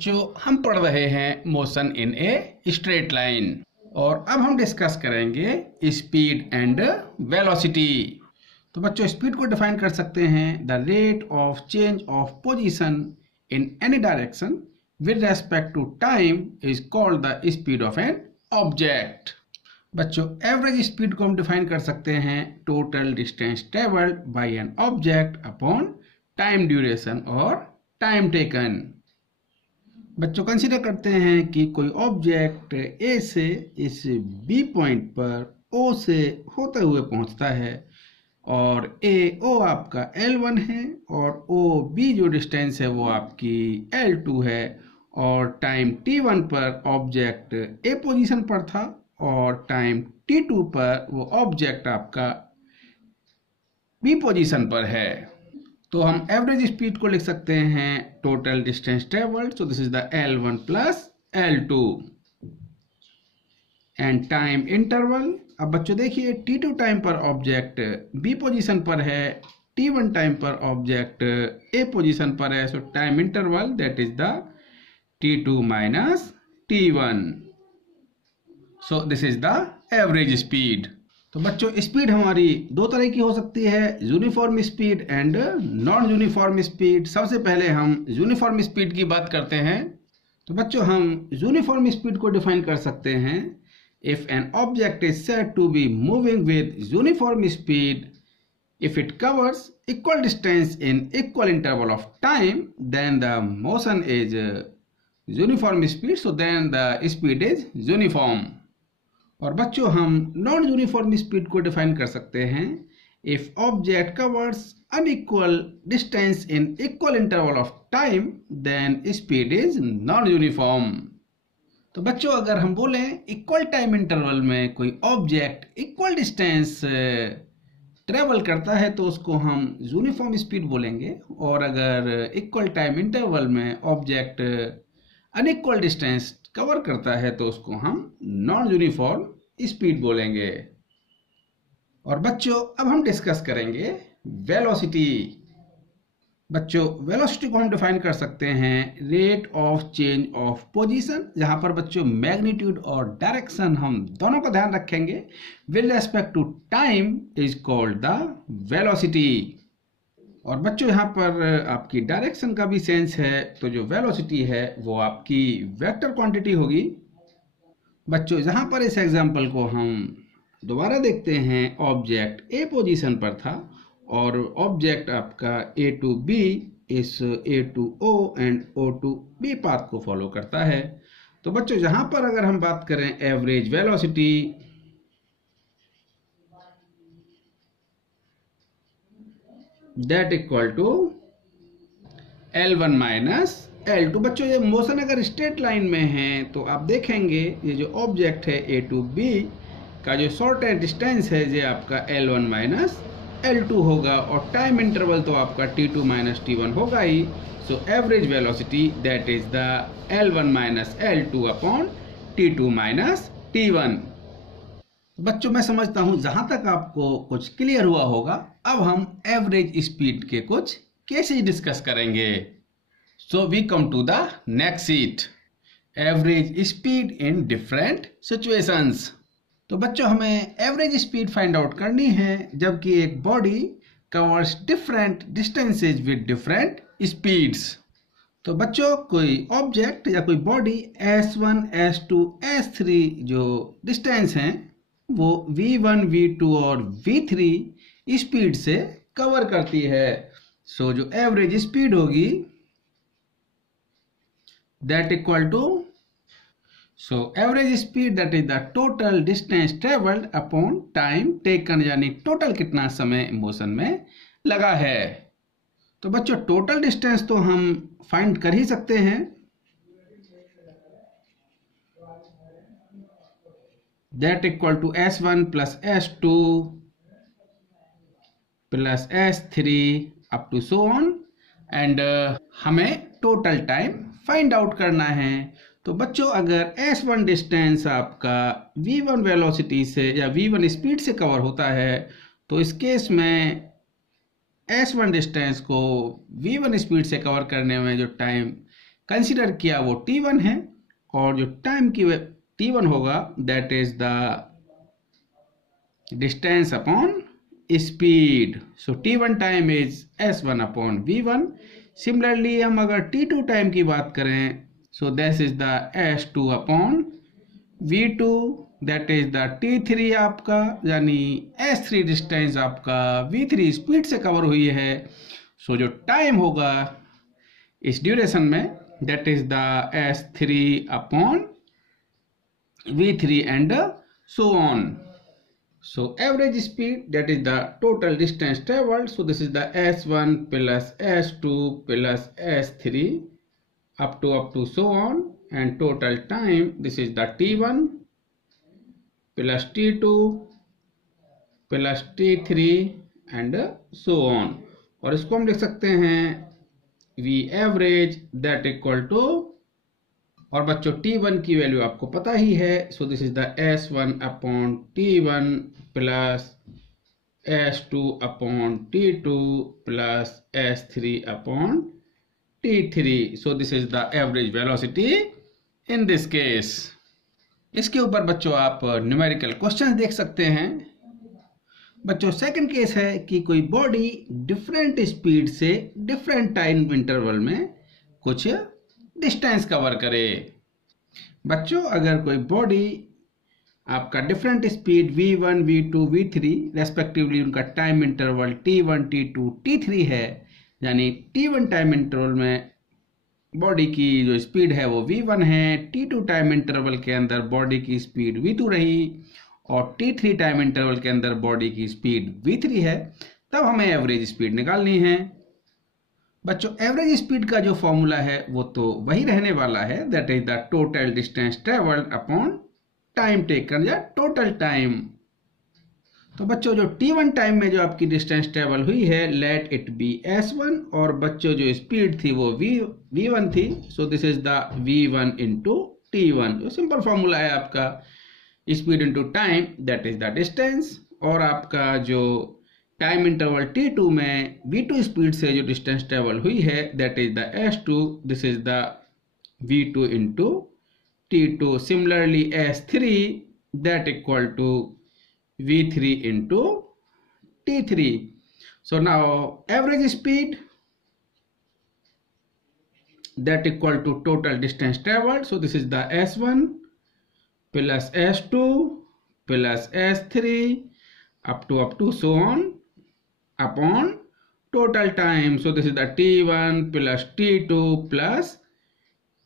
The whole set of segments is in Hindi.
बच्चों हम पढ़ रहे हैं motion in a straight line और अब हम डिस्कस करेंगे स्पीड एंड वेलोसिटी। तो बच्चों स्पीड को डिफाइन कर सकते हैं the rate of change of position in any direction with respect to time is called the speed of an object. बच्चों एवरेज स्पीड को हम डिफाइन कर सकते हैं total distance travelled by an object upon time duration और टाइम टेकन। बच्चों कंसीडर करते हैं कि कोई ऑब्जेक्ट ए से इस बी पॉइंट पर ओ से होते हुए पहुंचता है और ए ओ आपका L1 है और ओ बी जो डिस्टेंस है वो आपकी L2 है और टाइम T1 पर ऑब्जेक्ट ए पोजीशन पर था और टाइम T2 पर वो ऑब्जेक्ट आपका बी पोजीशन पर है। तो हम एवरेज स्पीड को लिख सकते हैं total distance travelled, so this is the L1 plus L2 and time interval. अब बच्चों देखिए T2 टाइम पर ऑब्जेक्ट बी पोजीशन पर है, T1 टाइम पर ऑब्जेक्ट ए पोजीशन पर है, सो time interval that is the T2 minus T1, so this is the average speed. तो बच्चों स्पीड हमारी दो तरह की हो सकती है, uniform speed and non uniform speed. सबसे पहले हम यूनिफॉर्म स्पीड की बात करते हैं। तो बच्चों हम यूनिफॉर्म स्पीड को डिफाइन कर सकते हैं if an object is said to be moving with uniform speed if it covers equal distance in equal interval of time then the motion is uniform speed, so then the speed is uniform। और बच्चों हम नॉन यूनिफॉर्म स्पीड को डिफाइन कर सकते हैं if object covers unequal distance in equal interval of time then speed is non uniform. तो बच्चों अगर हम बोलें इक्वल टाइम इंटरवल में कोई ऑब्जेक्ट इक्वल डिस्टेंस ट्रेवल करता है तो उसको हम यूनिफॉर्म स्पीड बोलेंगे, और अगर इक्वल टाइम इंटरवल में ऑब्जेक्ट अनइक्वल डिस्टेंस कवर करता है तो उसको हम नॉन यूनिफॉर्म स्पीड बोलेंगे। और बच्चों अब हम डिस्कस करेंगे वेलोसिटी। बच्चों वेलोसिटी को हम डिफाइन कर सकते हैं rate of change of position, जहां पर बच्चों मैग्नीट्यूड और डायरेक्शन हम दोनों का ध्यान रखेंगे with respect to time is called the velocity. और बच्चों यहाँ पर आपकी डायरेक्शन का भी सेंस है, तो जो वेलोसिटी है वो आपकी वेक्टर क्वांटिटी होगी। बच्चों जहाँ पर इस एग्जांपल को हम दोबारा देखते हैं, ऑब्जेक्ट ए पोजीशन पर था और ऑब्जेक्ट आपका A to B इस A to O and O to B path को फॉलो करता है। तो बच्चों यहाँ पर अगर हम बात करें average velocity, that equal to L1 minus L2। बच्चों ये मोशन अगर स्ट्रेट लाइन में है तो आप देखेंगे ये जो ऑब्जेक्ट है A to B का जो शॉर्ट डिस्टेंस है ये आपका L1 माइनस L2 होगा और टाइम इंटरवल तो आपका T2 माइनस T1 होगा ही। So average velocity that is the L1 minus L2 upon T2 minus T1। बच्चों मैं समझता हूं जहां तक आपको कुछ क्लियर हुआ होगा। अब हम एवरेज स्पीड के कुछ केसेस डिस्कस करेंगे। So we come to the next sheet, average speed in different situations. तो बच्चों हमें एवरेज स्पीड फाइंड आउट करनी है जबकि एक body covers different distances with different speeds. तो बच्चों कोई ऑब्जेक्ट या कोई बॉडी S1, S2, S3 जो डिस्टेंस हैं वो V1, V2 और V3 स्पीड से कवर करती है। सो जो एवरेज स्पीड होगी that equal to, so average speed that is the total distance travelled upon time taken, यानी टोटल कितना समय मोशन में लगा है। तो बच्चों टोटल डिस्टेंस तो हम फाइंड कर ही सकते हैं, that equal to S1 plus S2 plus S3 up to so on, and हमें टोटल टाइम फाइंड आउट करना है। तो बच्चों अगर S1 डिस्टेंस आपका V1 वेलोसिटी से या V1 स्पीड से कवर होता है तो इस केस में S1 डिस्टेंस को V1 स्पीड से कवर करने में जो टाइम कंसीडर किया वो t1 है, और जो टाइम की t1 होगा that is the distance upon speed. So t1 time is s1 upon v1। Similarly हम अगर t2 टाइम की बात करें, सो this is the s2 upon v2, that is the t3 आपका, यानी s3 डिस्टेंस आपका v3 स्पीड से कवर हुई है। सो जो टाइम होगा इस ड्यूरेशन में that is the s3 upon v3 and so on. So average speed, that is the total distance traveled. So this is the s1 plus s2 plus s3 up to so on, and total time this is the t1 plus t2 plus t3 and so on. और इसको हम लिख सकते हैं v average that equal to, और बच्चों t1 की वैल्यू आपको पता ही है, सो this is the s1 upon t1 plus s2 upon t2 plus s3 upon t3। So this is the average velocity in this case. इसके ऊपर बच्चों आप न्यूमेरिकल क्वेश्चंस देख सकते हैं। बच्चों सेकंड केस है कि कोई बॉडी डिफरेंट स्पीड से डिफरेंट टाइम इंटरवल में कुछ डिस्टेंस कवर करे। बच्चों अगर कोई बॉडी आपका different speed v1, v2, v3 respectively उनका time interval t1, t2, t3 है, यानी t1 टाइम इंटरवल में बॉडी की जो स्पीड है वो v1 है, t2 टाइम इंटरवल के अंदर बॉडी की स्पीड v2 रही, और t3 टाइम इंटरवल के अंदर बॉडी की स्पीड v3 है, तब हमें एवरेज स्पीड निकालनी है। बच्चों एवरेज स्पीड का जो फॉर्मूला है वो तो वही रहने वाला है, that is the total distance travelled upon time taken या टोटल टाइम। तो बच्चों जो t1 टाइम में जो आपकी डिस्टेंस ट्रेवल हुई है लेट इट बी s1, और बच्चों जो स्पीड थी वो v1 थी, सो this is the v1 into t1। जो सिंपल फॉर्मूला है आपका speed into time that is the distance, और आपका जो टाइम इंटरवल t2 में v2 स्पीड से जो डिस्टेंस ट्रेवल हुई है that is the s2, this is the v2 into t2। Similarly s3 that equal to v3 into t3। So now average speed that equal to total distance travelled, so this is the s1 plus s2 plus s3 up to so on upon total time, so this is the t1 plus t2 plus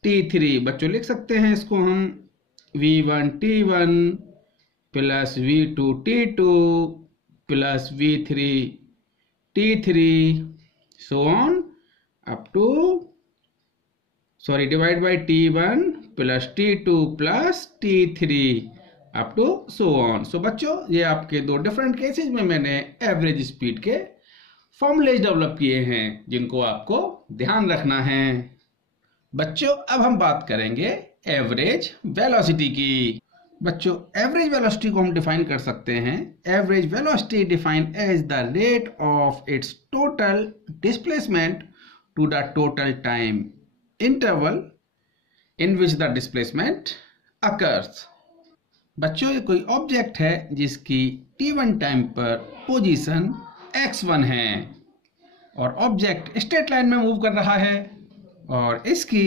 t3। बच्चों लिख सकते हैं इसको हम v1 t1 plus v2 t2 plus v3 t3 so on up to, sorry, divide by t1 plus t2 plus t3 up to so on. So बच्चों ये आपके दो डिफरेंट केसेस में मैंने एवरेज स्पीड के फॉर्मूलेज डेवलप किए हैं जिनको आपको ध्यान रखना है। बच्चों अब हम बात करेंगे एवरेज वेलोसिटी की। बच्चों एवरेज वेलोसिटी को हम डिफाइन कर सकते हैं, average velocity define as the rate of its total displacement to the total time interval in which the displacement occurs. बच्चों ये कोई ऑब्जेक्ट है जिसकी t1 टाइम पर पोजीशन x1 है, और ऑब्जेक्ट स्ट्रेट लाइन में मूव कर रहा है, और इसकी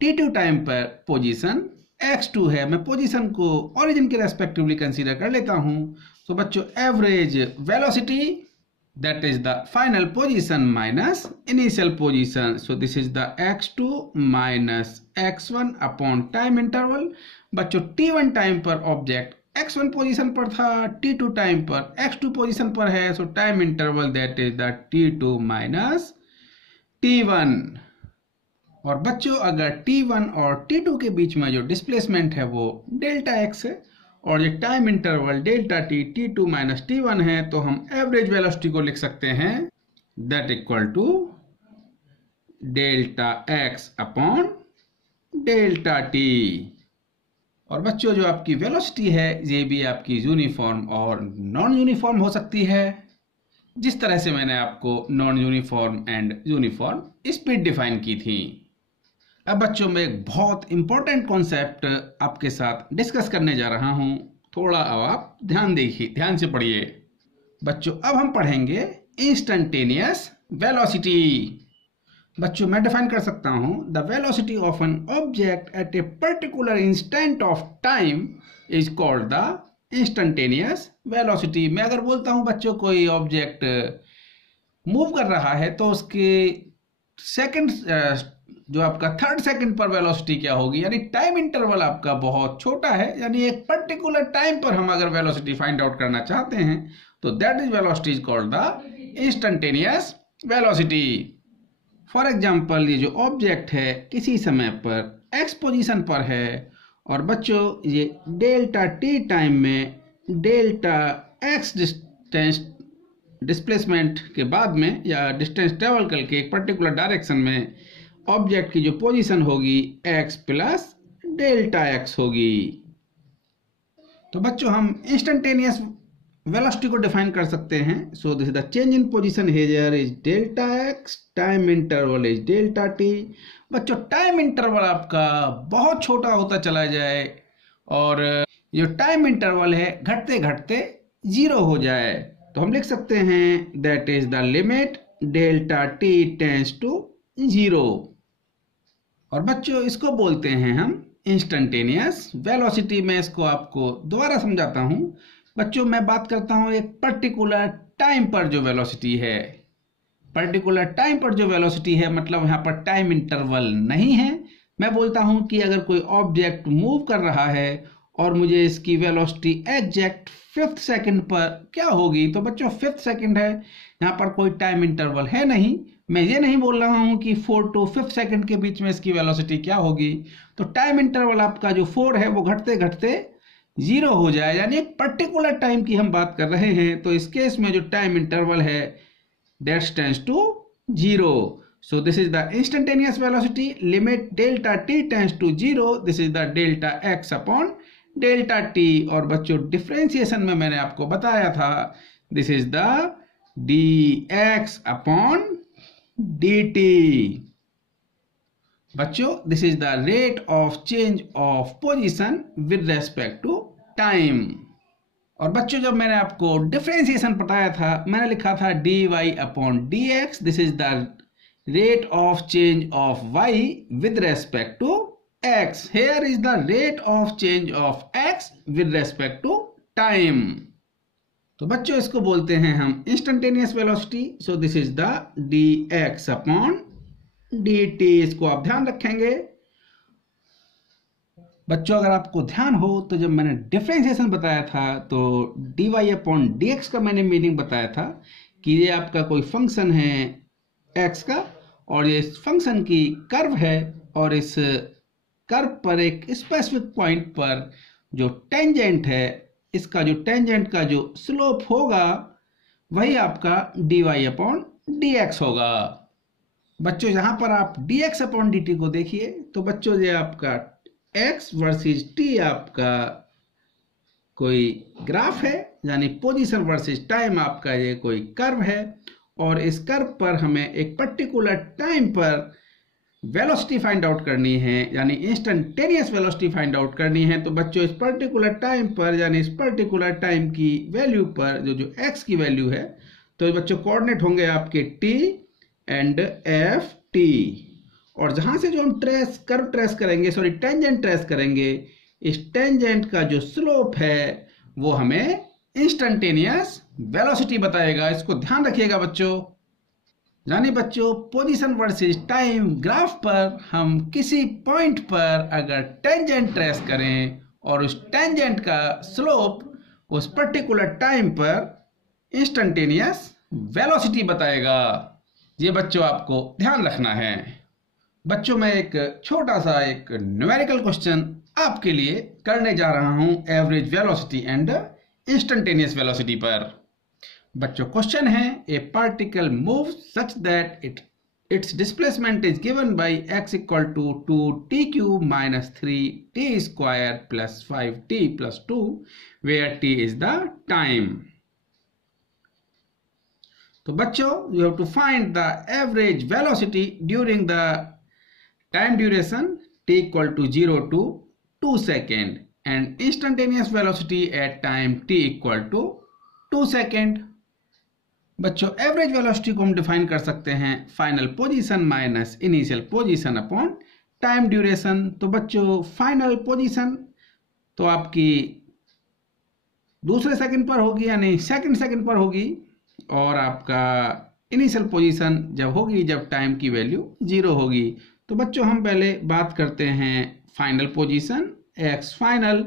t2 टाइम पर पोजीशन x2 है। मैं पोजीशन को ओरिजिन के रेस्पेक्टिवली कंसीडर कर लेता हूं। तो बच्चों average velocity that is the final position minus initial position, so this is the x2 minus x1 upon time interval. बच्चों t1 टाइम पर ऑब्जेक्ट x1 पोजीशन पर था, t2 टाइम पर x2 पोजीशन पर है, सो time interval that is the t2 minus t1। और बच्चों अगर t1 और t2 के बीच में जो डिस्प्लेसमेंट है वो डेल्टा x है, और ये time interval delta t t2 minus t1 है, तो हम एवरेज वेलोसिटी को लिख सकते हैं that equal to delta x upon delta t। और बच्चों जो आपकी वेलोसिटी है ये भी आपकी यूनिफॉर्म और नॉन यूनिफॉर्म हो सकती है, जिस तरह से मैंने आपको non uniform and uniform speed define की थी। अब बच्चों मैं एक बहुत इंपॉर्टेंट कॉन्सेप्ट आपके साथ डिस्कस करने जा रहा हूं, थोड़ा अब आप ध्यान से पढ़िए। बच्चों अब हम पढ़ेंगे इंस्टेंटेनियस वेलोसिटी। बच्चों मैं डिफाइन कर सकता हूं, the velocity of an object at a particular instant of time is called the instantaneous velocity. मैं अगर बोलता हूं बच्चों कोई ऑब्जेक्ट मूव कर रहा है तो उसके सेकंड जो आपका थर्ड सेकंड पर वेलोसिटी क्या होगी, यानी टाइम इंटरवल आपका बहुत छोटा है, यानी एक पर्टिकुलर टाइम पर हम अगर वेलोसिटी फाइंड आउट करना चाहते हैं तो that is velocity is called the instantaneous velocity. For example ये जो ऑब्जेक्ट है किसी समय पर एक्स पोजीशन पर है और बच्चों ये डेल्टा टी टाइम में डेल्टा एक्स डिस्टेंस डिस्प्लेसमेंट के बाद में या डिस्टेंस ट्रेवल करके एक पर्टिकुलर डायरेक्शन में ऑब्जेक्ट की जो पोजीशन होगी x प्लस डेल्टा एक्स होगी। तो बच्चों हम इंस्टेंटेनियस वेलोसिटी को डिफाइन कर सकते हैं। सो this is the change in position here is delta x, time interval is delta T. बच्चों टाइम इंटरवल आपका बहुत छोटा होता चला जाए और जो टाइम इंटरवल है घटते घटते जीरो हो जाए तो हम लिख सकते हैं that is the limit delta t tends to zero. और बच्चों इसको बोलते हैं हम इंस्टेंटेनियस वेलोसिटी। मैं इसको आपको दोबारा समझाता हूं। बच्चों मैं बात करता हूं एक पर्टिकुलर टाइम पर जो वेलोसिटी है, पर्टिकुलर टाइम पर जो वेलोसिटी है मतलब यहाँ पर टाइम इंटरवल नहीं है। मैं बोलता हूं कि अगर कोई ऑब्जेक्ट मूव कर रहा है और मुझे इसकी वेलोसिटी एग्जैक्ट 5th सेकंड पर क्या होगी, तो बच्चों 5th सेकंड है, यहाँ पर कोई टाइम इंटरवल है नहीं। मैं ये नहीं बोल रहा हूँ कि 4 to 5th सेकंड के बीच में इसकी वेलोसिटी क्या होगी। तो टाइम इंटरवल आपका जो 4 है वो घटते घटते जीरो हो जाए, यानी एक पर्टिकुलर टाइम की हम बात कर रहे हैं। तो इस केस में जो टाइम इंटरवल है that tends to zero. So this is the instantaneous velocity, limit delta t tends to 0, this is the delta x upon delta t। और बच्चों डिफरेंशिएशन में मैंने आपको बताया था this is the dx upon dt। बच्चों this is the rate of change of position with respect to time। और बच्चों जब मैंने आपको डिफरेंशिएशन बताया था मैंने लिखा था dy upon dx, this is the rate of change of y with respect to x। Here is the rate of change of x with respect to time। तो बच्चों इसको बोलते हैं हम instantaneous velocity. So this is the dx upon dt। इसको आप ध्यान रखेंगे। बच्चों अगर आपको ध्यान हो तो जब मैंने डिफरेंशिएशन बताया था तो dy अपॉन dx का मैंने मीनिंग बताया था कि ये आपका कोई फंक्शन है x का और ये फंक्शन की कर्व है और इस कर्व पर एक स्पेसिफिक पॉइंट पर जो टेंजेंट है, इसका जो टेंजेंट का जो स्लोप होगा वही आपका dy अपॉन dx होगा। बच्चों यहां पर आप dx अपॉन dt को देखिए तो बच्चों ये आपका x वर्सेस t आपका कोई ग्राफ है, यानी पोजीशन वर्सेस टाइम आपका ये कोई कर्व है और इस कर्व पर हमें एक पर्टिकुलर टाइम पर वेलोसिटी फाइंड आउट करनी है, यानी इंस्टेंटेनियस वेलोसिटी फाइंड आउट करनी है। तो बच्चों इस पर्टिकुलर टाइम पर यानी इस पर्टिकुलर टाइम की वैल्यू पर जो x की वैल्यू है तो बच्चों कोऑर्डिनेट होंगे आपके t एंड f t। और जहां से जो हम कर्व ट्रेस करेंगे, सॉरी टेंजेंट ट्रेस करेंगे, इस टेंजेंट का जो स्लोप है वो हमें इंस्टेंटेनियस वेलोसिटी बताएगा। इसको ध्यान रखिएगा बच्चों। यानी बच्चों पोजीशन वर्सेस टाइम ग्राफ पर हम किसी पॉइंट पर अगर टेंजेंट ट्रेस करें और उस टेंजेंट का स्लोप उस पर्टिकुलर टाइम पर इंस्टेंटेनियस वेलोसिटी बताएगा। ये बच्चों आपको ध्यान रखना है। बच्चों मैं एक छोटा सा एक न्यूमेरिकल क्वेश्चन आपके लिए करने जा रहा हूं average velocity and instantaneous velocity पर। बच्चों क्वेश्चन है ए particle move such that its displacement is given by x equal to 2t cube minus 3t square plus 5t plus 2 where t is the time। तो बच्चों you have to find the average velocity during the time duration t equal to 0 to 2 second and instantaneous velocity at time t equal to 2 second. बच्चों एवरेज वेलोसिटी को हम डिफाइन कर सकते हैं final position minus initial position upon time duration. तो बच्चों फाइनल पोजीशन तो आपकी दूसरे सेकंड पर होगी यानी सेकंड पर होगी, और आपका इनिशियल पोजीशन जब होगी जब टाइम की वैल्यू 0 होगी। तो बच्चों हम पहले बात करते हैं फाइनल पोजीशन x फाइनल।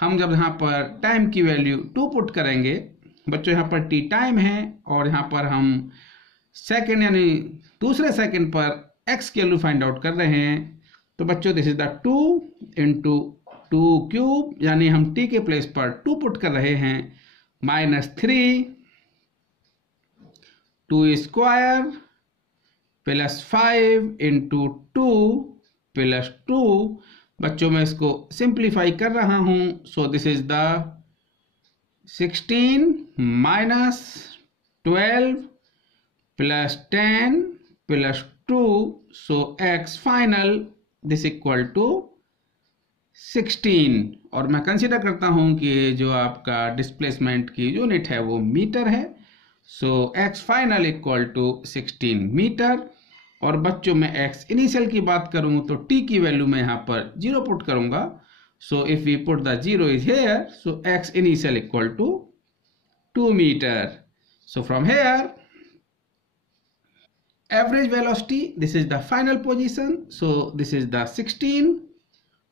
हम जब यहाँ पर टाइम की वैल्यू 2 पुट करेंगे बच्चों, यहाँ पर t टाइम है और यहाँ पर हम सेकंड यानी दूसरे सेकंड पर x की वैल्यू फाइंड आउट कर रहे हैं। तो बच्चों this is the 2 into 2 cube, यानी हम t के प्लेस पर 2 पुट कर रहे हैं, -3 2 स्क्वायर प्लस 5 इंटू 2 प्लस 2। बच्चों मैं इसको सिंप्लीफाई कर रहा हूं, so this is the 16 minus 12 plus 10 plus 2, so x final this equal to 16। और मैं कंसीडर करता हूं कि जो आपका डिस्प्लेसमेंट की यूनिट है वो मीटर है, so x final equal to 16 metre. और बच्चों मैं x इनिशियल की बात करूं तो t की वैल्यू मैं यहाँ पर 0 पुट करूंगा, so if we put the 0 is here, so x initial equal to 2 metre. So from here average velocity, this is the final position, so this is the 16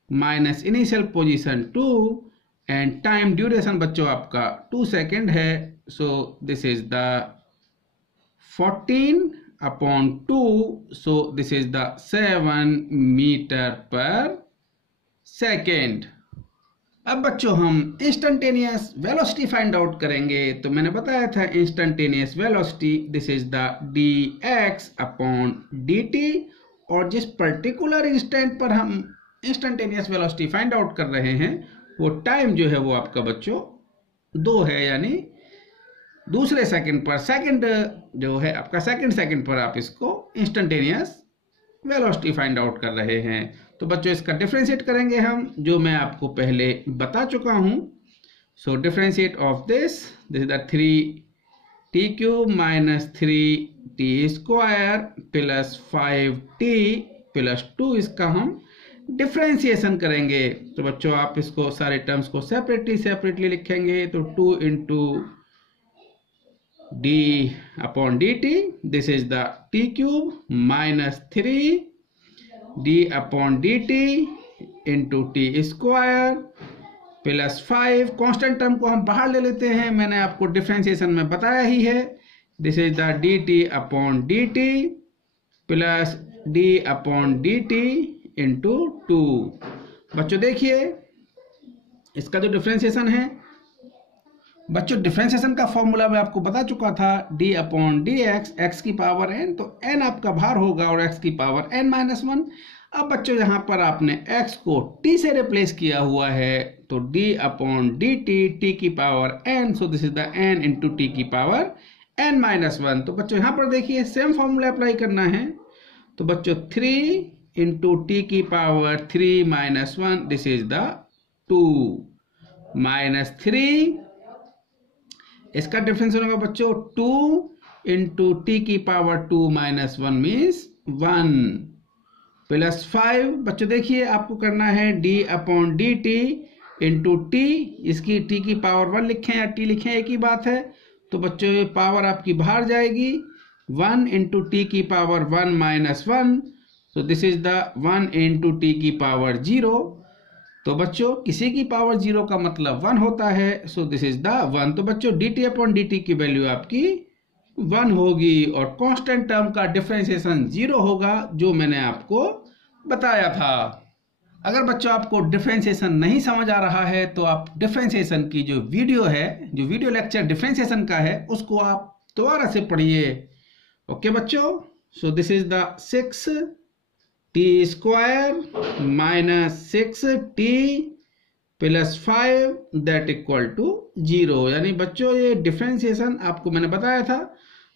minus initial position 2 and time duration बच्चों आपका 2 सेकेंड है, so this is the 14 upon 2, so this is the 7 meter per second। अब बच्चों हम इंस्टेंटेनियस वेलोसिटी फाइंड आउट करेंगे। तो मैंने बताया था instantaneous velocity this is the dx upon dt, और जिस पर्टिकुलर इंस्टेंट पर हम इंस्टेंटेनियस वेलोसिटी फाइंड आउट कर रहे हैं वो टाइम जो है वो आपका बच्चों 2 है, यानी दूसरे सेकंड पर, सेकंड जो है आपका सेकंड पर आप इसको इंस्टेंटेनियस वेलोसिटी फाइंड आउट कर रहे हैं। तो बच्चों इसका डिफरेंशिएट करेंगे हम, जो मैं आपको पहले बता चुका हूं। सो differentiate of this is the 3t cube minus 3t square plus 5t plus 2, इसका हम डिफरेंशिएशन करेंगे। तो बच्चों आप इसको सारे टर्म्स को सेपरेटली लिखेंगे, तो 2 into d upon dt, this is the t cube minus 3 d upon dt into T square plus 5। Constant term को हम बाहर ले लेते हैं, मैंने आपको डिफरेंशिएशन में बताया ही है। This is the dt upon dt plus d upon dt into 2। बच्चों देखिए इसका जो डिफरेंशिएशन है, बच्चों डिफरेंशिएशन का फॉर्मूला मैं आपको बता चुका था, d अपॉन dx, x की पावर n, तो n आपका बाहर होगा और x की पावर n माइनस 1। अब बच्चों यहाँ पर आपने x को t से रिप्लेस किया हुआ है, तो d अपॉन dt t की power n, so this is the n into t की पावर n माइनस 1। तो बच्चों यहाँ पर देखिए सेम फॉर्मूला अप्लाई करना है, तो बच्चों 3 इंटू t की power 3 minus 1, this is the 2 minus 3, इसका डिफरेंस होगा बच्चों 2 इंटू टी की पावर 2 माइनस 1 मीन्स 1 प्लस 5। बच्चों देखिए आपको करना है d upon D T into T, इसकी t की पावर 1 लिखें या t लिखें एक ही बात है। तो बच्चों ये पावर आपकी बाहर जाएगी, 1 इंटू टी की power 1 minus 1, so this is the 1 into T की पावर 0। तो बच्चों किसी की पावर 0 का मतलब 1 होता है, सो दिस इज द 1। तो बच्चों dt अपॉन dt की वैल्यू आपकी 1 होगी और कांस्टेंट टर्म का डिफरेंशिएशन 0 होगा, जो मैंने आपको बताया था। अगर बच्चों आपको डिफरेंशिएशन नहीं समझ आ रहा है तो आप डिफरेंशिएशन की जो वीडियो है, जो वीडियो लेक्चर डिफरेंशिएशन का है, उसको आप दोबारा से पढ़िए। ओके बच्चों, so this is the 6t square minus 6t plus 5 that equal to 0। यानी बच्चों ये डिफरेंशिएशन आपको मैंने बताया था,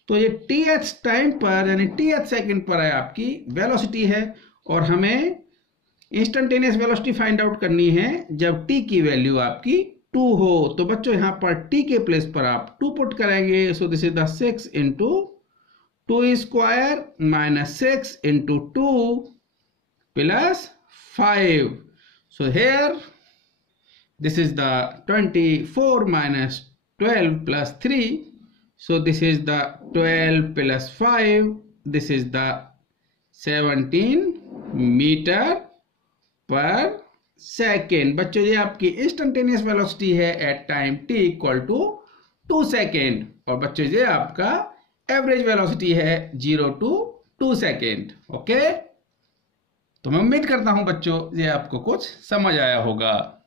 तो ये tth टाइम पर यानी tth सेकंड पर है आपकी वेलोसिटी है, और हमें इंस्टेंटेनियस वेलोसिटी फाइंड आउट करनी है जब t की वैल्यू आपकी 2 हो। तो बच्चों यहाँ पर t के प्लेस पर आप 2 पुट करेंगे। सो this is the 6 into 2 square minus 6 into 2 plus 5। So here this is the 24 minus 12 plus 3. So this is the 12 plus 5. This is the 17 meter per second। बच्चों ये आपकी इंस्टेंटेनियस वेलोसिटी है at time t equal to 2 second. और बच्चों ये आपका एवरेज वेलोसिटी है 0 to 2 सेकेंड। ओके, तो मैं उम्मीद करता हूं बच्चों ये आपको कुछ समझ आया होगा।